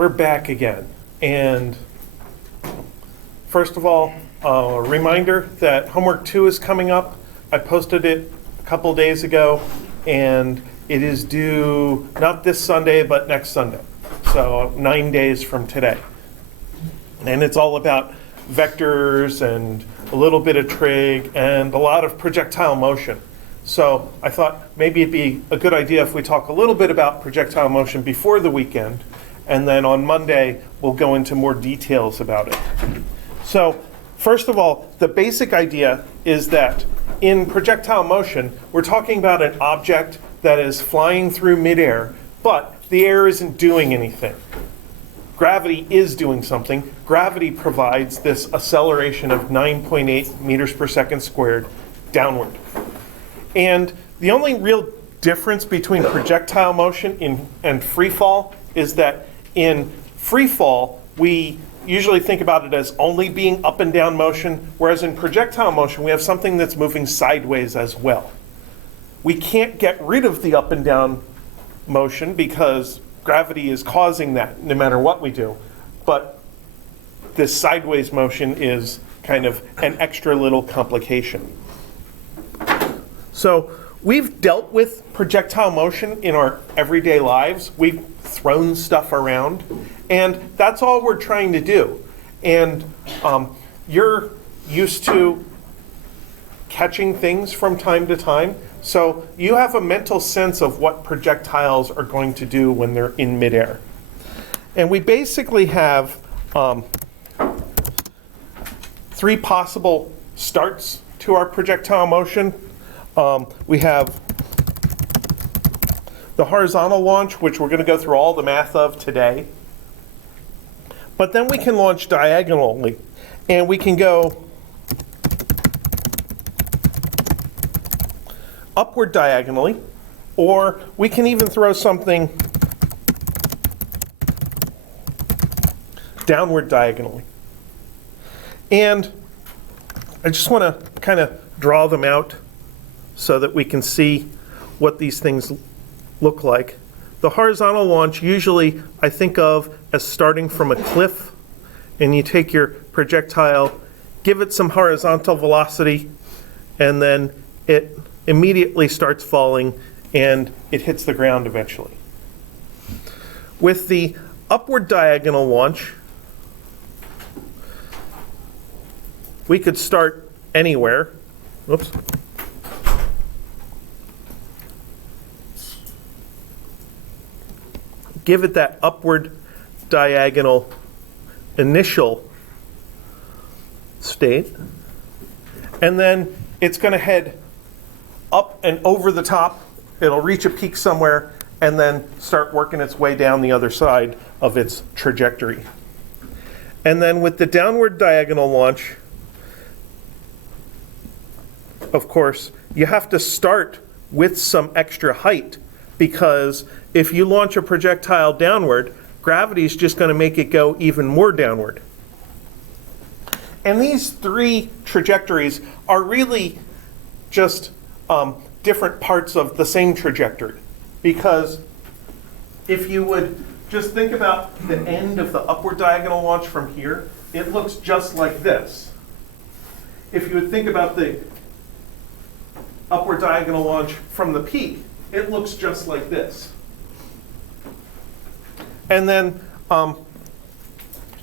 we're back again. And first of all, a reminder that homework 2 is coming up. I posted it a couple days ago, and it is due not this Sunday, but next Sunday. So 9 days from today. And it's all about vectors and a little bit of trig and a lot of projectile motion. So I thought maybe it'd be a good idea if we talk a little bit about projectile motion before the weekend, and then on Monday we'll go into more details about it. So first of all, the basic idea is that in projectile motion, we're talking about an object that is flying through midair, but the air isn't doing anything. Gravity is doing something. Gravity provides this acceleration of 9.8 meters per second squared downward. And the only real difference between projectile motion and free fall is that in free fall, we usually think about it as only being up and down motion, whereas in projectile motion, we have something that's moving sideways as well. We can't get rid of the up and down motion because gravity is causing that no matter what we do. But this sideways motion is kind of an extra little complication. So we've dealt with projectile motion in our everyday lives. We've thrown stuff around, and that's all we're trying to do. And you're used to catching things from time to time, so you have a mental sense of what projectiles are going to do when they're in midair. And we basically have 3 possible starts to our projectile motion. We have the horizontal launch, which we're going to go through all the math of today. But then we can launch diagonally, and we can go upward diagonally, or we can even throw something downward diagonally. And I just want to kind of draw them out so that we can see what these things look like. The horizontal launch, usually I think of as starting from a cliff, and you take your projectile, give it some horizontal velocity, and then it immediately starts falling and it hits the ground eventually. With the upward diagonal launch, we could start anywhere. Whoops. Give it that upward diagonal initial state, and then it's going to head up and over the top. It'll reach a peak somewhere and then start working its way down the other side of its trajectory. And then with the downward diagonal launch, of course, you have to start with some extra height, because if you launch a projectile downward, gravity is just going to make it go even more downward. And these 3 trajectories are really just different parts of the same trajectory. Because if you would just think about the end of the upward diagonal launch from here, it looks just like this. If you would think about the upward diagonal launch from the peak, it looks just like this. And then,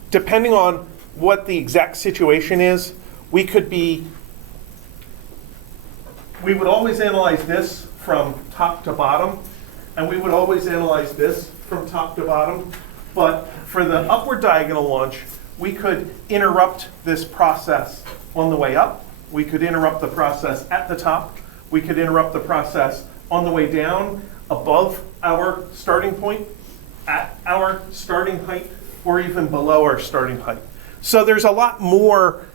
depending on what the exact situation is, we would always analyze this from top to bottom, and we would always analyze this from top to bottom. But for the upward diagonal launch, we could interrupt this process on the way up. We could interrupt the process at the top. We could interrupt the process on the way down, above our starting point, at our starting height, or even below our starting height. So there's a lot more,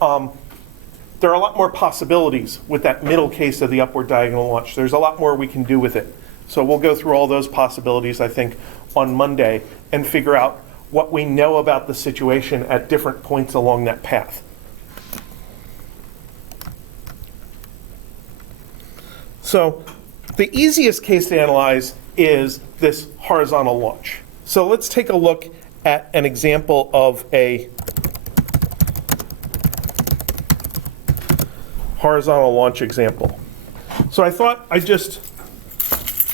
there are a lot more possibilities with that middle case of the upward diagonal launch. There's a lot more we can do with it. So we'll go through all those possibilities, I think, on Monday and figure out what we know about the situation at different points along that path. So the easiest case to analyze is this horizontal launch. So let's take a look at an example of a horizontal launch example. So I thought I'd just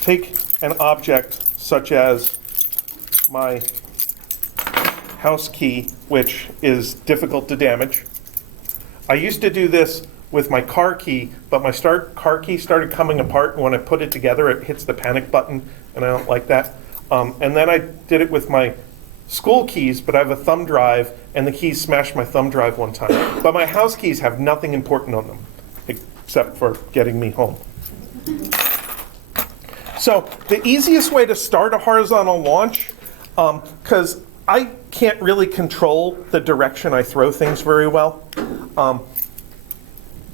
take an object such as my house key, which is difficult to damage. I used to do this with my car key, but my car key started coming apart, and when I put it together, it hits the panic button, and I don't like that. And then I did it with my school keys, but I have a thumb drive, and the keys smashed my thumb drive one time. But my house keys have nothing important on them, except for getting me home. So the easiest way to start a horizontal launch, because I can't really control the direction I throw things very well,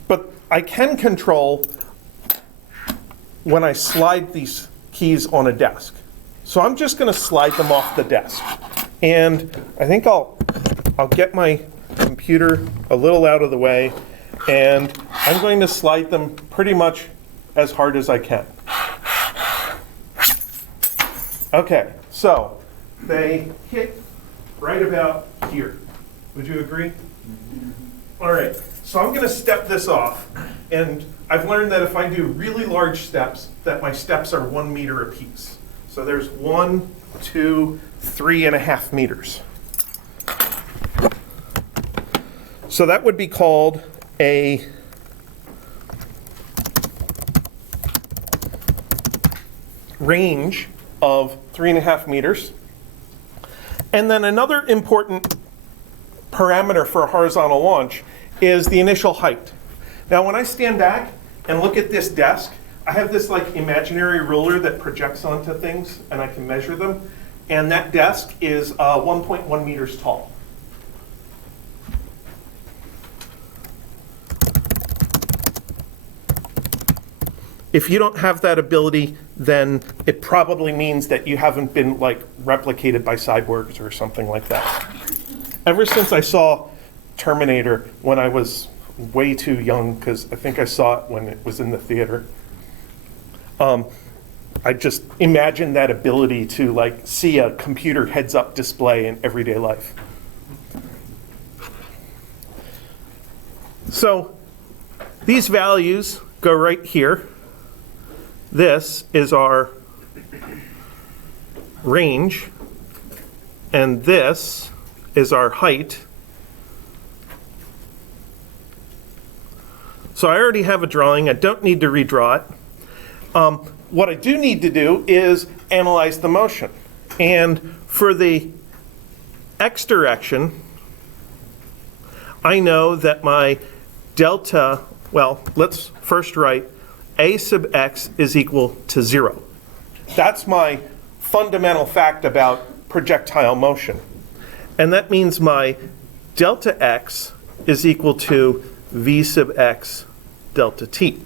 but I can control when I slide these keys on a desk. So I'm just going to slide them off the desk. And I think I'll get my computer a little out of the way, and I'm going to slide them pretty much as hard as I can. Okay, so they hit right about here. Would you agree? All right, so I'm going to step this off, and I've learned that if I do really large steps, that my steps are 1 meter apiece. So there's 1, 2, 3.5 meters. So that would be called a range of 3.5 meters. And then another important parameter for a horizontal launch is the initial height. Now when I stand back and look at this desk, I have this like imaginary ruler that projects onto things, and I can measure them. And that desk is 1.1 meters tall. If you don't have that ability, then it probably means that you haven't been like replicated by cyborgs or something like that. Ever since I saw Terminator when I was way too young, because I think I saw it when it was in the theater, I just imagined that ability to like see a computer heads-up display in everyday life. So these values go right here. This is our range, and this is our height. So I already have a drawing. I don't need to redraw it. What I do need to do is analyze the motion. And for the x direction, I know that my delta, well, let's first write a sub x is equal to 0. That's my fundamental fact about projectile motion. And that means my delta x is equal to v sub x delta t.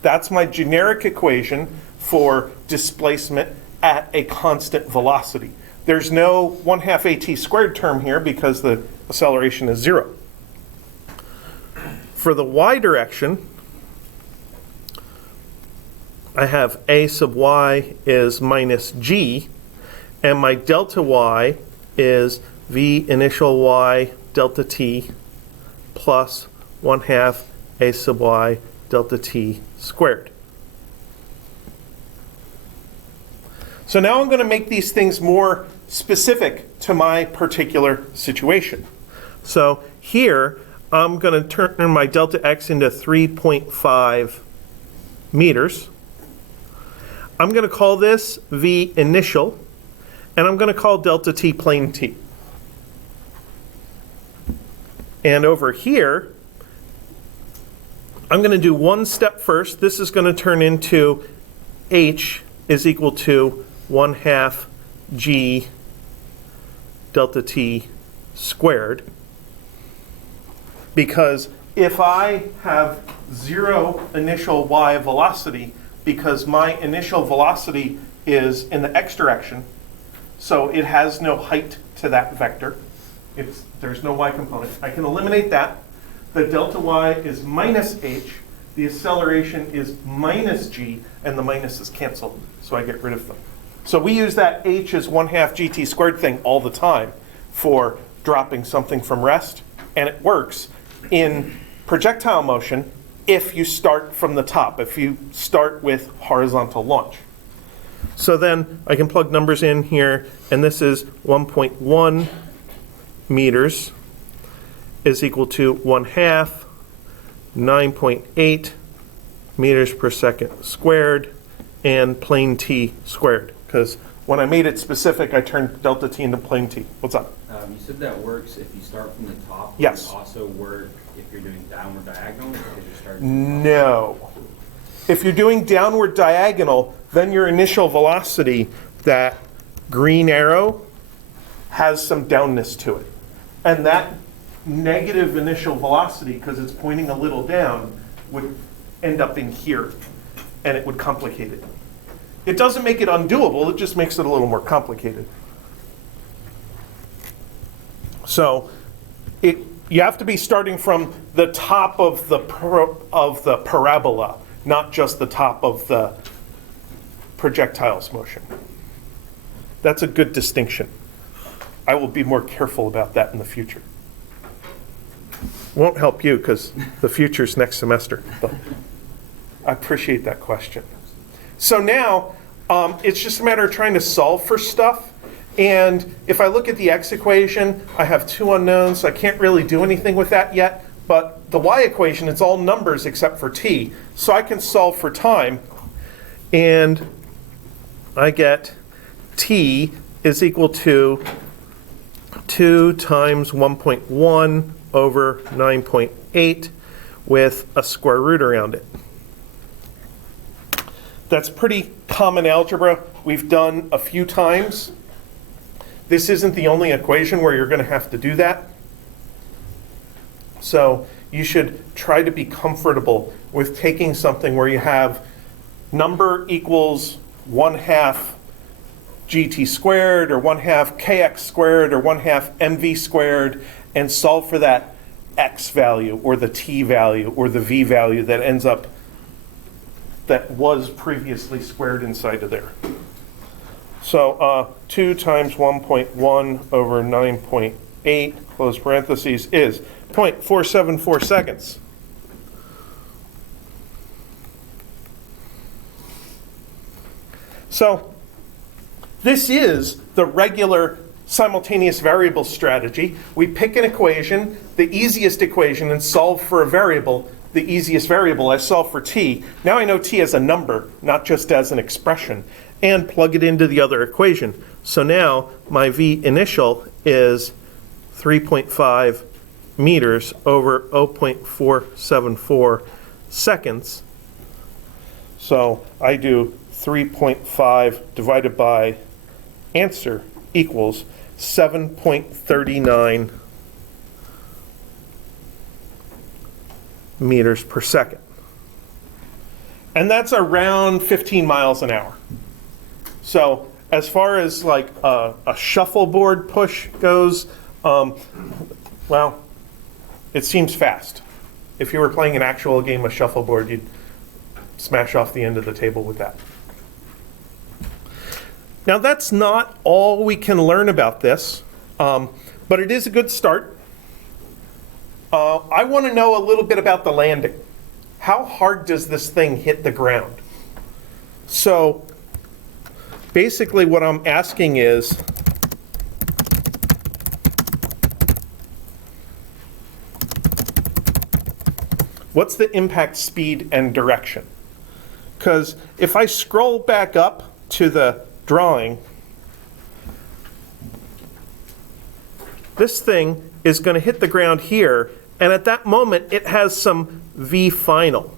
That's my generic equation for displacement at a constant velocity. There's no 1/2 at squared term here because the acceleration is 0. For the y direction, I have a sub y is minus g, and my delta y is v initial y delta t plus 1/2 a sub y delta t squared. So now I'm going to make these things more specific to my particular situation. So here I'm going to turn my delta x into 3.5 meters. I'm going to call this v initial, and I'm going to call delta t plane t. And over here, I'm going to do one step first. This is going to turn into h is equal to 1/2 g delta t squared. Because if I have 0 initial y velocity, because my initial velocity is in the x direction, so it has no height to that vector. There's no y component. I can eliminate that. The delta y is minus h, the acceleration is minus g, and the minuses cancel, so I get rid of them. So we use that h as 1/2 gt squared thing all the time for dropping something from rest, and it works in projectile motion if you start from the top, if you start with horizontal launch. So then I can plug numbers in here, and this is 1.1 meters is equal to 1/2 9.8 meters per second squared and plane t squared. Because when I made it specific, I turned delta t into plane t. What's up? You said that works if you start from the top. Yes. Does it also work if you're doing downward diagonal? Because you're starting from the top? No. If you're doing downward diagonal, then your initial velocity, that green arrow, has some downness to it. And that negative initial velocity, because it's pointing a little down, would end up in here, and it would complicate it. It doesn't make it undoable, it just makes it a little more complicated. So you have to be starting from the top of the parabola, not just the top of the projectile's motion. That's a good distinction. I will be more careful about that in the future. Won't help you because the future's next semester. But I appreciate that question. So now it's just a matter of trying to solve for stuff. And if I look at the x equation, I have two unknowns, so I can't really do anything with that yet. But the y equation, it's all numbers except for t. So I can solve for time. And I get t is equal to 2 times 1.1 over 9.8 with a square root around it. That's pretty common algebra. We've done a few times. This isn't the only equation where you're going to have to do that. So you should try to be comfortable with taking something where you have number equals 1/2 gt squared or 1/2 kx squared or 1/2 mv squared and solve for that x value or the t value or the v value that ends up, that was previously squared inside of there. So 2 times 1.1 over 9.8, close parentheses, is 0.474 seconds. So this is the regular simultaneous variable strategy. We pick an equation, the easiest equation, and solve for a variable. The easiest variable, I solve for t. Now I know t as a number, not just as an expression, and plug it into the other equation. So now my v initial is 3.5 meters over 0.474 seconds. So I do 3.5 divided by answer equals 7.39 meters per second. And that's around 15 miles an hour. So as far as like a shuffleboard push goes, well, it seems fast. If you were playing an actual game of shuffleboard, you'd smash off the end of the table with that. Now that's not all we can learn about this, but it is a good start. I want to know a little bit about the landing. How hard does this thing hit the ground? So basically what I'm asking is, what's the impact speed and direction? Because if I scroll back up to the drawing, this thing is going to hit the ground here, and at that moment it has some v final.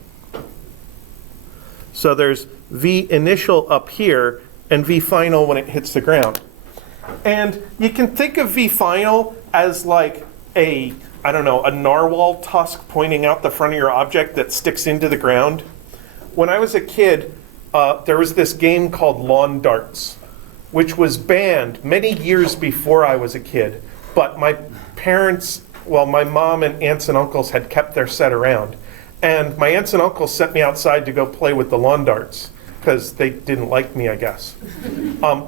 So there's v initial up here and v final when it hits the ground. And you can think of v final as like a, I don't know, a narwhal tusk pointing out the front of your object that sticks into the ground. When I was a kid, there was this game called lawn darts, which was banned many years before I was a kid. But my parents, well, my mom and aunts and uncles had kept their set around. And my aunts and uncles sent me outside to go play with the lawn darts. because they didn't like me, I guess.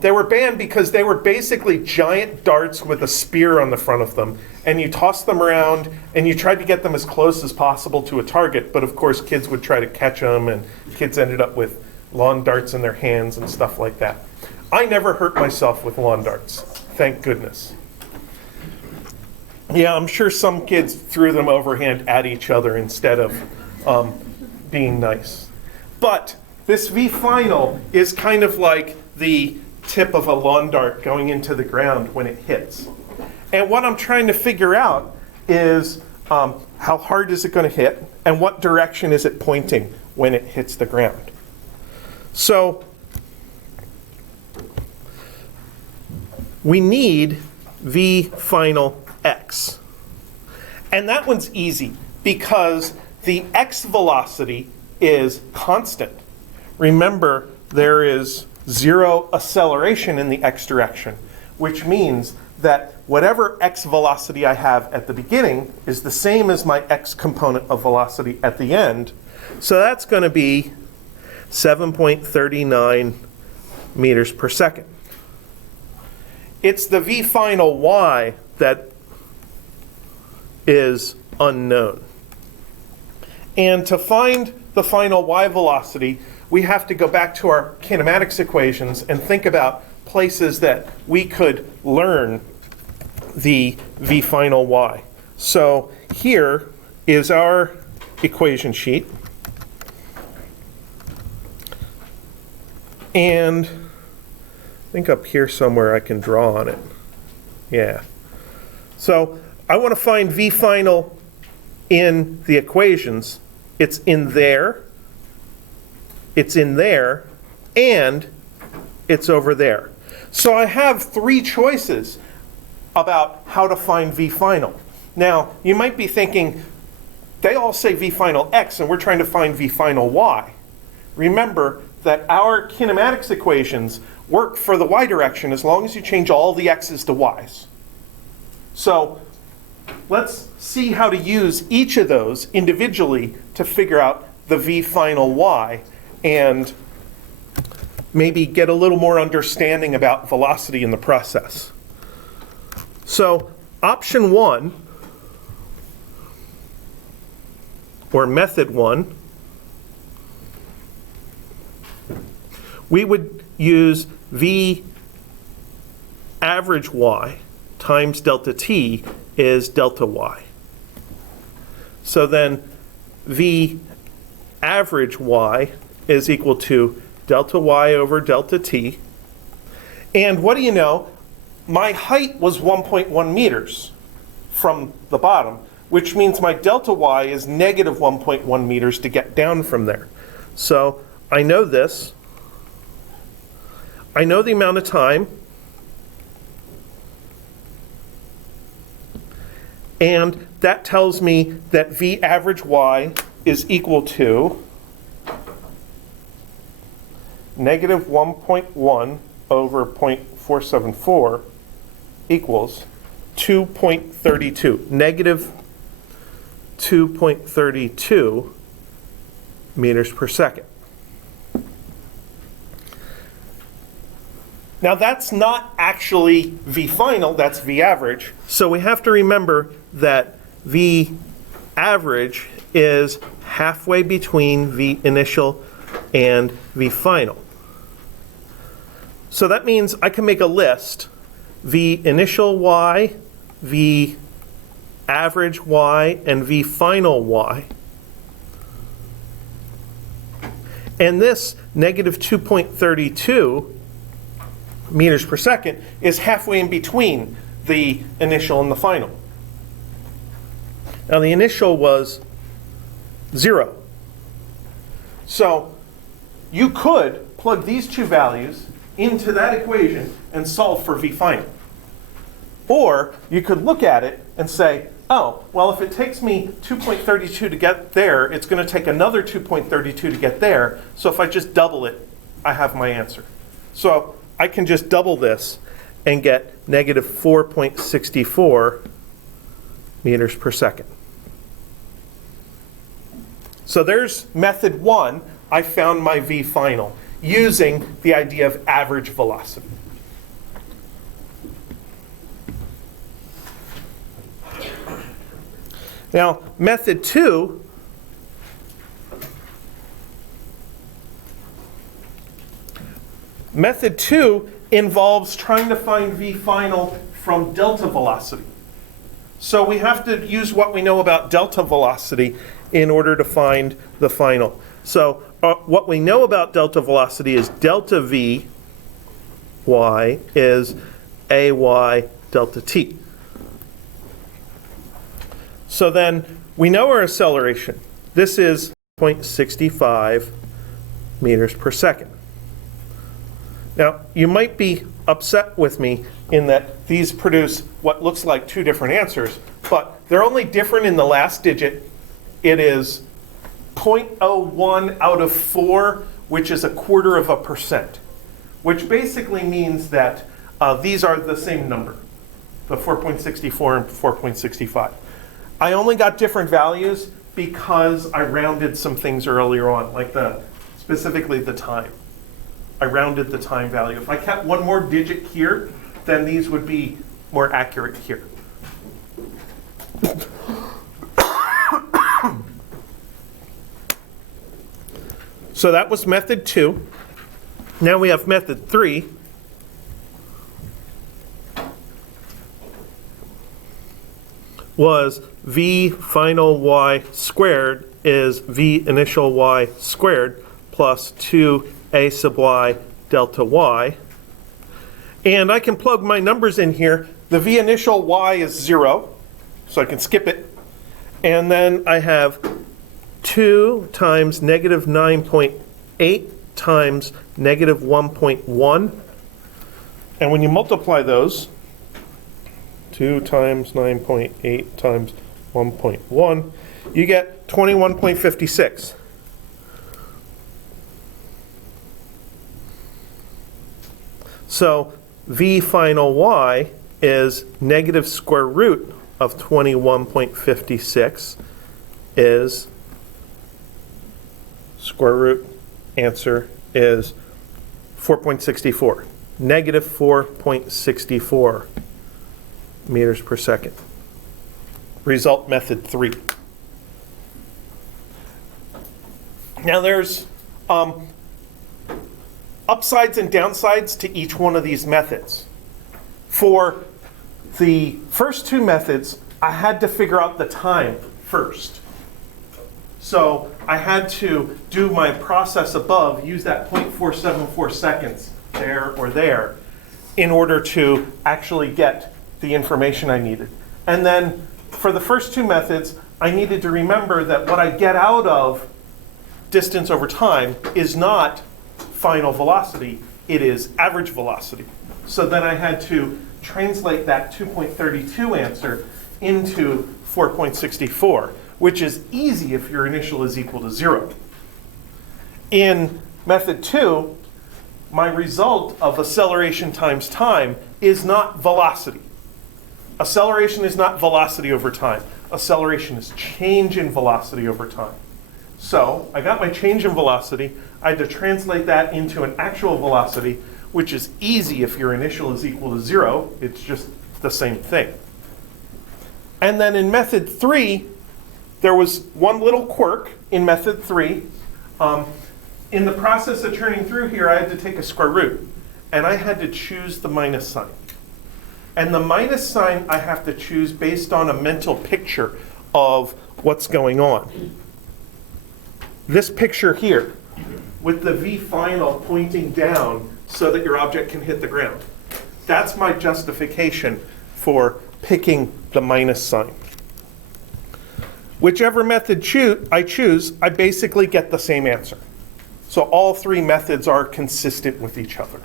They were banned because they were basically giant darts with a spear on the front of them, and you tossed them around, and you tried to get them as close as possible to a target, but of course kids would try to catch them, and kids ended up with lawn darts in their hands and stuff like that. I never hurt myself with lawn darts, thank goodness. Yeah, I'm sure some kids threw them overhand at each other instead of being nice. But this V final is kind of like the tip of a lawn dart going into the ground when it hits. And what I'm trying to figure out is how hard is it going to hit and what direction is it pointing when it hits the ground. So we need V final X. And that one's easy because the X velocity is constant. Remember, there is zero acceleration in the X direction, which means that whatever X velocity I have at the beginning is the same as my X component of velocity at the end. So that's going to be 7.39 meters per second. It's the V final Y that is unknown. And to find the final Y velocity, we have to go back to our kinematics equations and think about places that we could learn the V final Y. So here is our equation sheet. And I think up here somewhere I can draw on it. Yeah. So I want to find V final in the equations. It's in there, and it's over there. So I have three choices about how to find V final. Now, you might be thinking, they all say V final X, and we're trying to find V final Y. Remember that our kinematics equations work for the Y direction as long as you change all the X's to Y's. So let's see how to use each of those individually to figure out the V final Y and maybe get a little more understanding about velocity in the process. So option 1, or method 1, we would use V average Y times delta t is delta y. So then V average y is equal to delta y over delta t. And what do you know? My height was 1.1 meters from the bottom, which means my delta y is negative 1.1 meters to get down from there. So I know this. I know the amount of time. And that tells me that V average y is equal to negative 1.1 over 0.474 equals 2.32, negative 2.32 meters per second. Now that's not actually V final, that's V average. So we have to remember that V average is halfway between V initial and V final. So that means I can make a list, V initial y, V average y, and V final y. And this negative 2.32 meters per second is halfway in between the initial and the final. Now the initial was 0. So you could plug these two values into that equation and solve for V final. Or you could look at it and say, oh, well, if it takes me 2.32 to get there, it's going to take another 2.32 to get there. So if I just double it, I have my answer. So I can just double this and get negative 4.64 meters per second. So there's method 1. I found my V final. using the idea of average velocity. Now, method 2 involves trying to find v final from delta velocity. So we have to use what we know about delta velocity in order to find the final. So what we know about delta velocity is delta v y is ay delta t. So then we know our acceleration. This is 0.65 meters per second. Now, you might be upset with me in that these produce what looks like two different answers, but they're only different in the last digit. It is 0.01 out of 4, which is 0.25%, which basically means that these are the same number, the 4.64 and 4.65. I only got different values because I rounded some things earlier on, like specifically the time. I rounded the time value. If I kept one more digit here, then these would be more accurate here. So that was method 2. Now we have method 3. Was v final y squared is v initial y squared plus 2a sub y delta y. And I can plug my numbers in here. The v initial y is 0, so I can skip it. And then I have 2 times negative 9.8 times negative 1.1. And when you multiply those, 2 times 9.8 times 1.1, you get 21.56. So v final y is negative square root of 21.56 is square root answer is 4.64, negative 4.64 meters per second. Result method 3. Now there's upsides and downsides to each one of these methods. For the first two methods, I had to figure out the time first. So I had to do my process above, use that 0.474 seconds there or there in order to actually get the information I needed. And then for the first two methods, I needed to remember that what I get out of distance over time is not final velocity, it is average velocity. So then I had to translate that 2.32 answer into 4.64, which is easy if your initial is equal to 0. In method 2, my result of acceleration times time is not velocity. Acceleration is not velocity over time. Acceleration is change in velocity over time. So I got my change in velocity. I had to translate that into an actual velocity, which is easy if your initial is equal to 0. It's just the same thing. And then in method 3, there was one little quirk in method 3. In the process of turning through here, I had to take a square root, and I had to choose the minus sign. And the minus sign I have to choose based on a mental picture of what's going on. This picture here, with the v final pointing down so that your object can hit the ground. That's my justification for picking the minus sign. Whichever method I choose, I basically get the same answer. So all three methods are consistent with each other.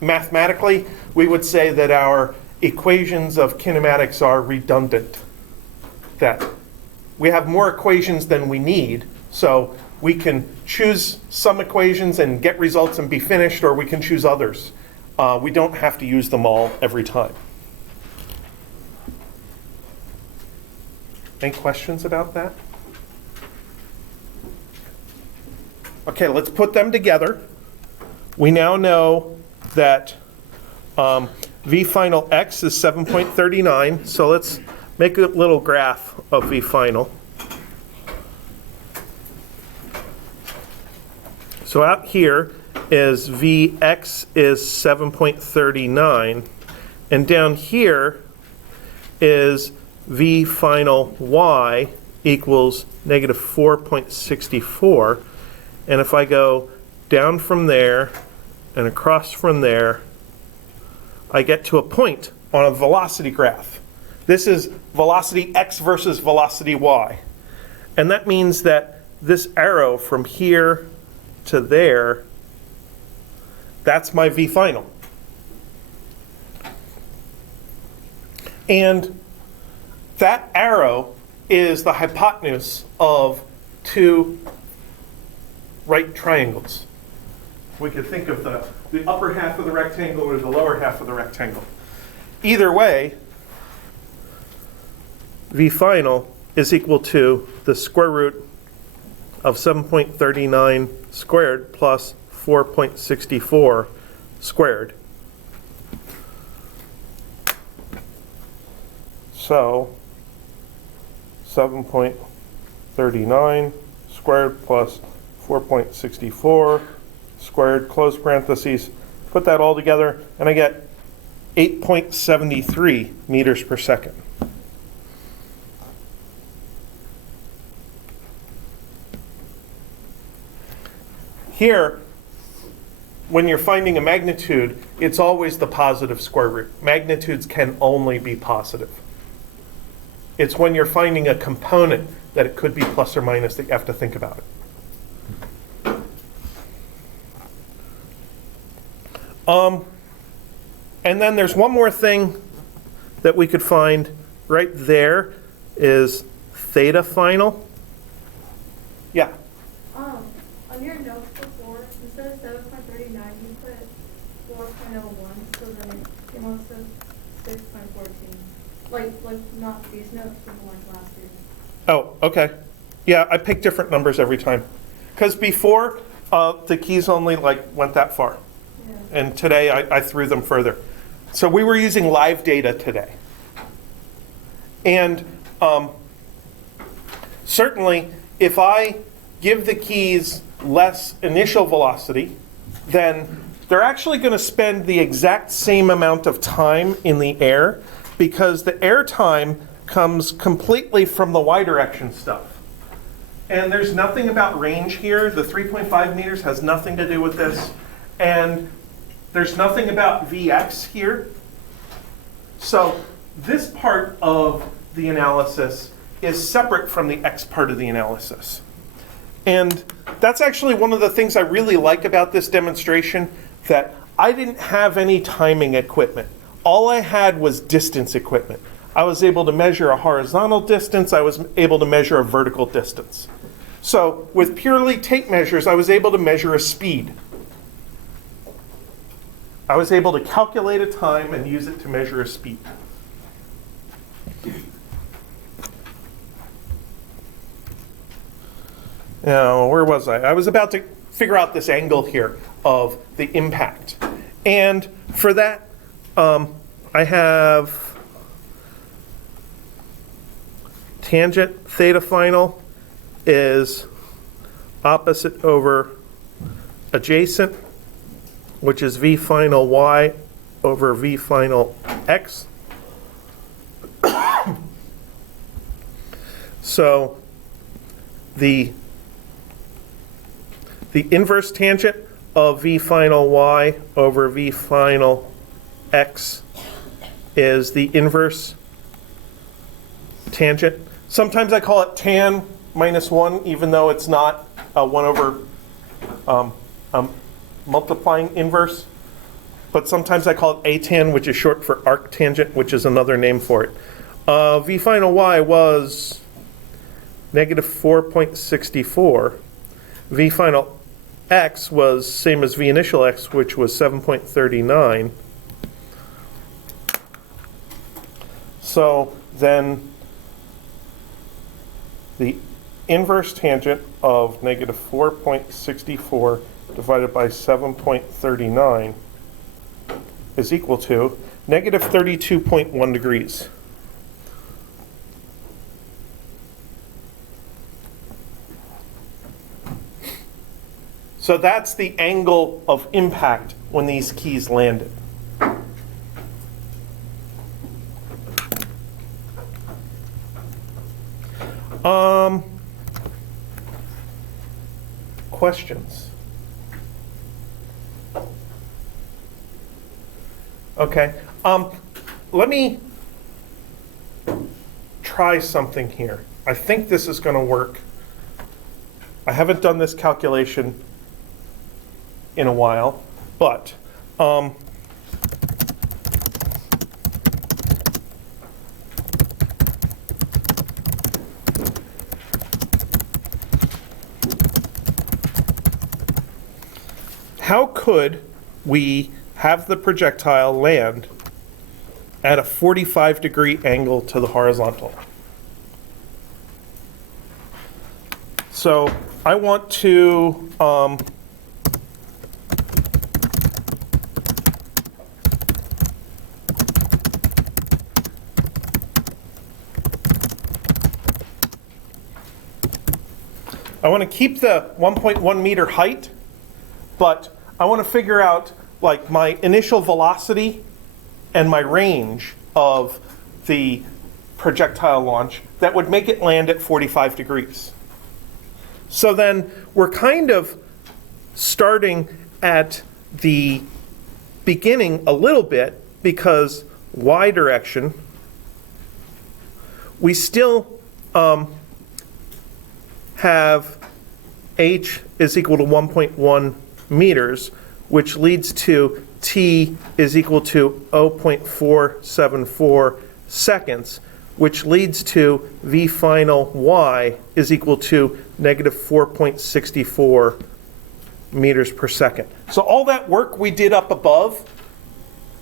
Mathematically, we would say that our equations of kinematics are redundant. That we have more equations than we need, so we can choose some equations and get results and be finished, or we can choose others. We don't have to use them all every time. Any questions about that? Okay, let's put them together. we now know that V final x is 7.39. So let's make a little graph of V final. So out here is Vx is 7.39, and down here is V final y equals negative 4.64. And if I go down from there and across from there, I get to a point on a velocity graph. This is velocity x versus velocity y. And that means that this arrow from here to there, that's my V final. And that arrow is the hypotenuse of two right triangles. We could think of the upper half of the rectangle or the lower half of the rectangle. Either way, V final is equal to the square root of 7.39 squared plus 4.64 squared. So 7.39 squared plus 4.64 squared, close parentheses, put that all together, and I get 8.73 meters per second. Here, when you're finding a magnitude, it's always the positive square root. Magnitudes can only be positive. It's when you're finding a component that it could be plus or minus that you have to think about it. And then there's one more thing that we could find right there is theta final. Yeah. On your notes before, instead of 7.39, you put 4.01, so then it came out to 6.14. Like not these notes, but like last year. Oh, okay. Yeah, I pick different numbers every time. Because before, the keys only went that far. Yeah. And today I threw them further. So we were using live data today. And certainly, if I give the keys less initial velocity, then they're actually going to spend the exact same amount of time in the air, because the air time comes completely from the y direction stuff. And there's nothing about range here. The 3.5 meters has nothing to do with this. And there's nothing about Vx here. So this part of the analysis is separate from the x part of the analysis. And that's actually one of the things I really like about this demonstration, that I didn't have any timing equipment. All I had was distance equipment. I was able to measure a horizontal distance. I was able to measure a vertical distance. So with purely tape measures, I was able to measure a speed. I was able to calculate a time and use it to measure a speed. Now, where was I? I was about to figure out this angle here of the impact. And for that, I have tangent theta final is opposite over adjacent, which is V final y over V final x. So the inverse tangent of V final y over V final x is the inverse tangent. Sometimes I call it tan minus 1, even though it's not a 1 over multiplying inverse. But sometimes I call it atan, which is short for arctangent, which is another name for it. V final y was negative 4.64. V final x was same as V initial x, which was 7.39. So then the inverse tangent of negative 4.64 divided by 7.39 is equal to negative 32.1 degrees. So that's the angle of impact when these keys landed. Questions? Okay. Let me try something here. I think this is going to work. I haven't done this calculation in a while, but how could we have the projectile land at a 45-degree angle to the horizontal? So I want to keep the 1.1 meter height, but I want to figure out like my initial velocity and my range of the projectile launch that would make it land at 45 degrees. So then we're kind of starting at the beginning a little bit, because y direction, we still have h is equal to 1.1 meters, which leads to t is equal to 0.474 seconds, which leads to v final y is equal to negative 4.64 meters per second. So all that work we did up above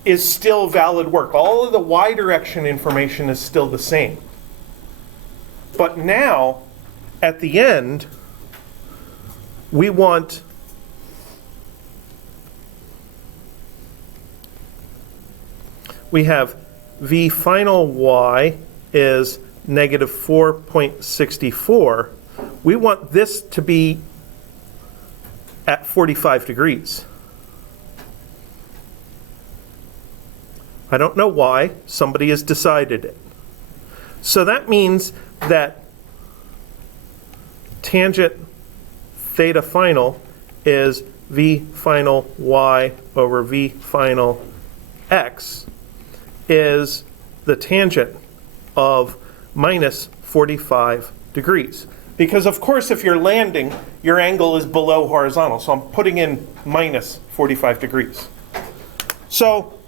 is still valid work. All of the y direction information is still the same. But now, at the end, we want we have v final y is negative 4.64. We want this to be at 45 degrees. I don't know why. Somebody has decided it. So that means that tangent theta final is v final y over v final x is the tangent of minus 45 degrees. Because of course if you're landing, your angle is below horizontal, so I'm putting in minus 45 degrees. So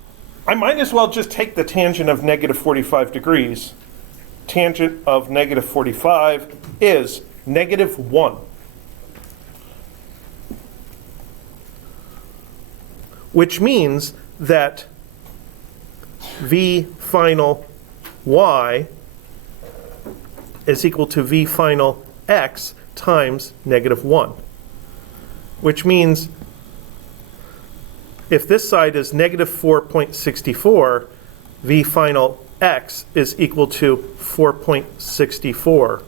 I might as well just take the tangent of negative 45 degrees. Tangent of negative 45 is negative 1. Which means that v final y is equal to v final x times negative 1. Which means if this side is negative 4.64, v final x is equal to 4.64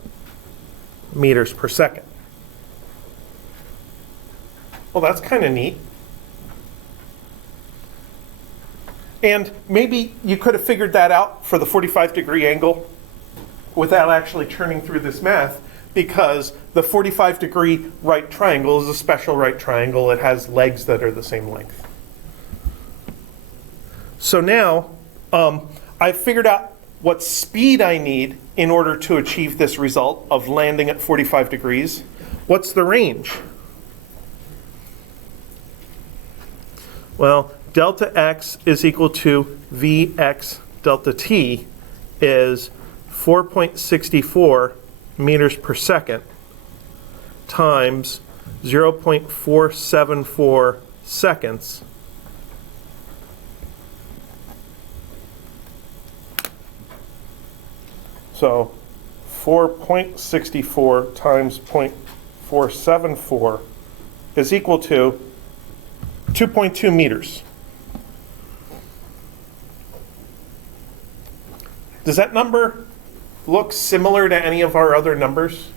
meters per second. Well, that's kind of neat. And maybe you could have figured that out for the 45-degree angle without actually churning through this math, because the 45-degree right triangle is a special right triangle. It has legs that are the same length. So now I've figured out what speed I need in order to achieve this result of landing at 45 degrees. What's the range? Well, delta x is equal to vx delta t is 4.64 meters per second times 0.474 seconds So 4.64 times 0.474 is equal to 2.2 meters. Does that number look similar to any of our other numbers?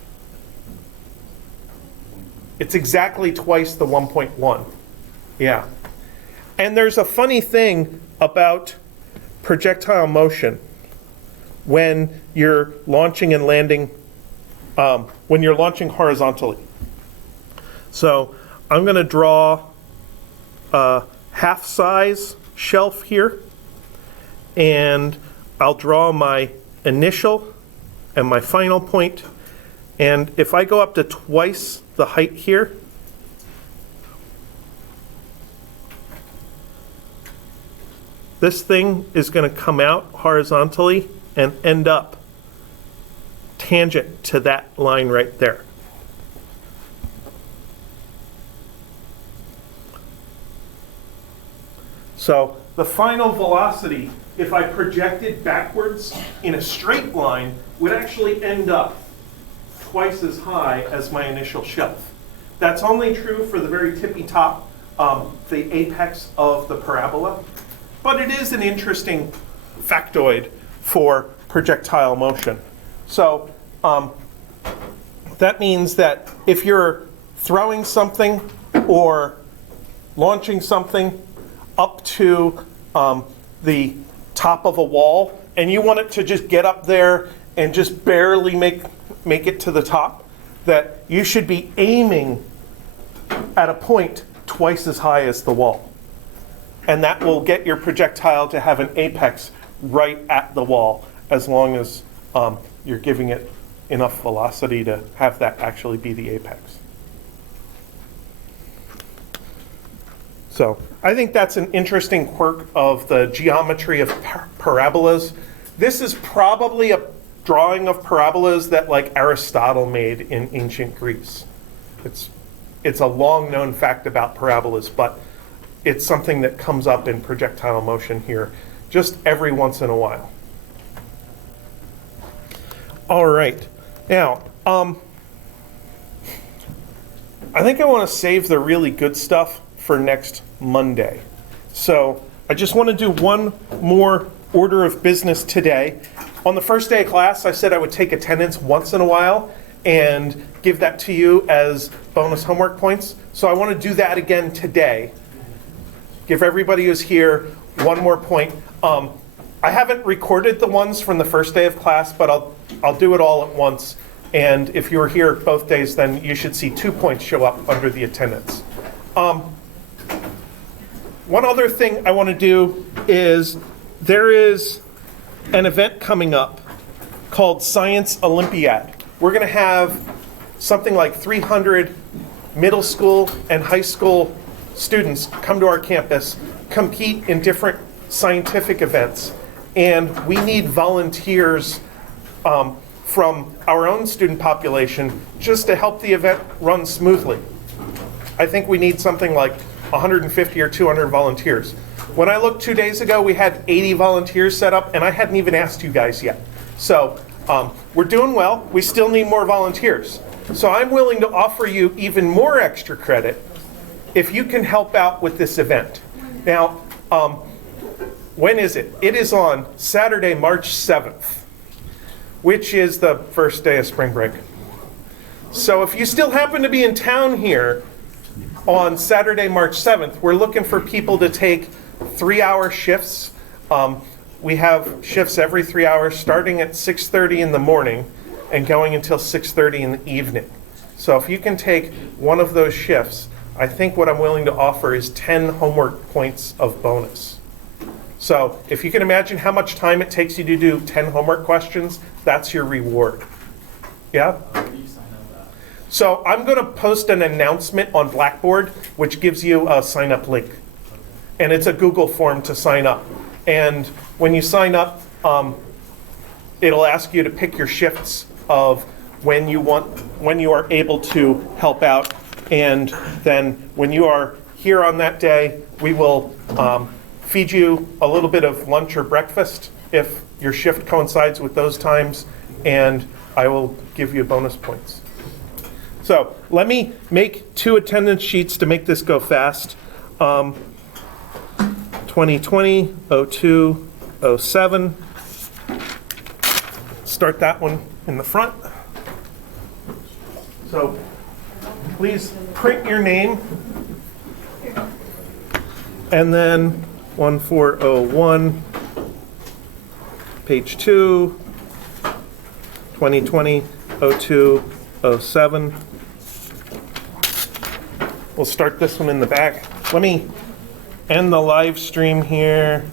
It's exactly twice the 1.1. Yeah. And there's a funny thing about projectile motion when you're launching and landing, when you're launching horizontally. So I'm going to draw a half-size shelf here, and I'll draw my initial and my final point. And if I go up to twice the height here, this thing is going to come out horizontally and end up tangent to that line right there. So the final velocity, if I projected backwards in a straight line, would actually end up twice as high as my initial shelf. That's only true for the very tippy top, the apex of the parabola, but it is an interesting factoid for projectile motion. So that means that if you're throwing something or launching something up to the top of a wall, and you want it to just get up there and just barely make it to the top, that you should be aiming at a point twice as high as the wall. And that will get your projectile to have an apex right at the wall, as long as you're giving it enough velocity to have that actually be the apex. So I think that's an interesting quirk of the geometry of parabolas. This is probably a drawing of parabolas that like Aristotle made in ancient Greece. It's a long known fact about parabolas, but it's something that comes up in projectile motion here just every once in a while. All right, now I think I want to save the really good stuff for next Monday. So I just want to do one more order of business today. On the first day of class, I said I would take attendance once in a while and give that to you as bonus homework points. So I want to do that again today. Give everybody who's here one more point. I haven't recorded the ones from the first day of class, but I'll do it all at once. And if you were here both days, then you should see 2 points show up under the attendance. One other thing I want to do is there is an event coming up called Science Olympiad. We're going to have something like 300 middle school and high school students come to our campus, compete in different scientific events, and we need volunteers from our own student population just to help the event run smoothly. I think we need something like 150 or 200 volunteers. When I looked 2 days ago, we had 80 volunteers set up, and I hadn't even asked you guys yet. So we're doing well. We still need more volunteers. So I'm willing to offer you even more extra credit if you can help out with this event. Now, when is it? It is on Saturday, March 7th, which is the first day of spring break. So if you still happen to be in town here on Saturday, March 7th, we're looking for people to take 3-hour shifts. We have shifts every 3 hours, starting at 6:30 in the morning and going until 6:30 in the evening. So if you can take one of those shifts, I think what I'm willing to offer is 10 homework points of bonus. So if you can imagine how much time it takes you to do 10 homework questions, that's your reward. Yeah? So I'm going to post an announcement on Blackboard, which gives you a sign-up link. And it's a Google form to sign up. And when you sign up, it'll ask you to pick your shifts of when you are able to help out. And then when you are here on that day, we will feed you a little bit of lunch or breakfast if your shift coincides with those times, and I will give you bonus points. So let me make 2 attendance sheets to make this go fast. 2020-02-07. Start that one in the front. So please print your name. And then 1401, page 2, 2020-02-07. We'll start this one in the back. Let me end the live stream here.